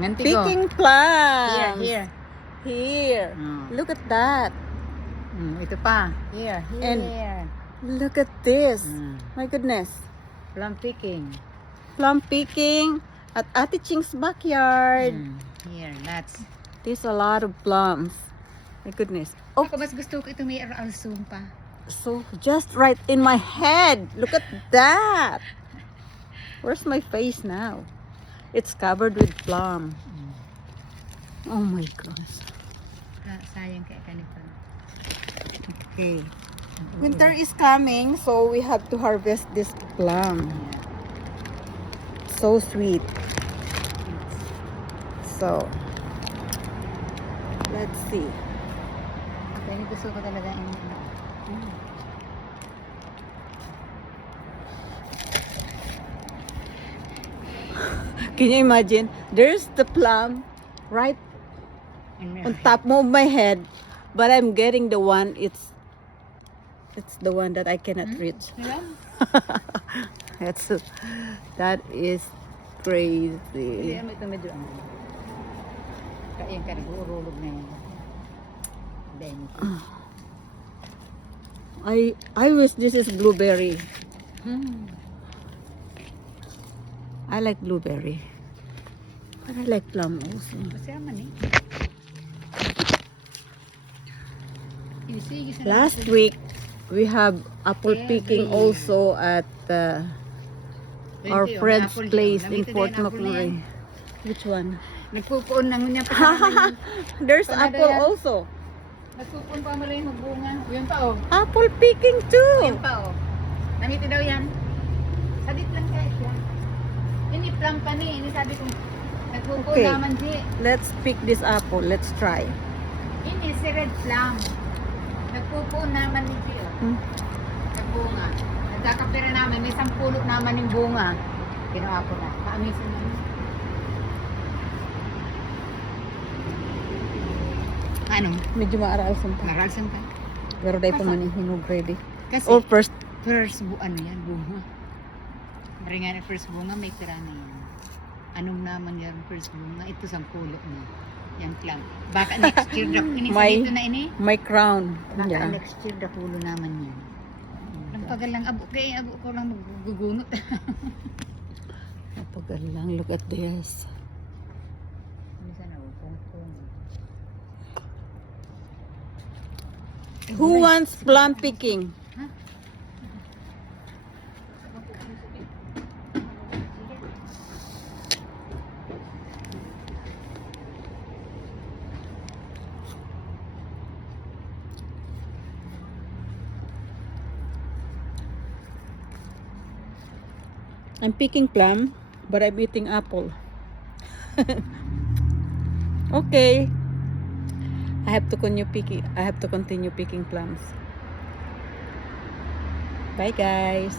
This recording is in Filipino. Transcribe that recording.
Mantigo. Picking plums. Here. Here. Mm. Look at that. Ito pa. Here. And look at this. My goodness. Plum picking. Plum picking at Ate Ching's backyard. Here, nuts. There's a lot of plums. My goodness. Oh, Ako mas gusto ko ito may alsum pa. so just right in my head. Look at that. Where's my face now? It's covered with plum. Oh my gosh. Sayang kaya kanito. Okay. Winter is coming, so we have to harvest this plum. So sweet. So, let's see. Kaya gusto ko talaga yung Can you imagine? There's the plum right on top of my head, but I'm getting the one. It's the one that I cannot reach. That is crazy. Ito medyo kaya yung karigurulog na yun. I wish this is blueberry. I like blueberry. But I like plum also. Masama ni. Last week, we have apple picking also at our friend's place in Fort McMurray. Which one? Nagpupuon lang niya pa. There's apple also. Nagpupuon pa mula yung magbunga. Yun pa oh. Apple picking too. Yun pa oh. Namiti daw yan. Sadit lang kaya siya. Ini plum pa ni. Ini sabi kong nagpupuon Okay. naman di. Let's pick this apple. Let's try. Ini si red plum. Nagpupuon naman ni Pio. Nagbunga. Nagkakapira namin. May 10 naman yung bunga. Ginawa ko na. Kaamisan na. Ano? Medyo maaralsan pa. Maralsan ka? Pero dahil pa man yung hinog ready. Kasi Or first. ano yan, bunga. Dari nga na first bunga, may tira na yan. Anong naman yan first bunga? Ito 10 na. Yan plum. Baka next year, ini sa dito na ini. My crown. Baka Yeah. next year, dakulo naman yan. Nampagal lang, abo ko lang magugunot. Napagal lang. Look at this. Who wants plum picking? I'm picking plum, but I'm eating apple. Okay. I have to continue picking plums. Bye guys.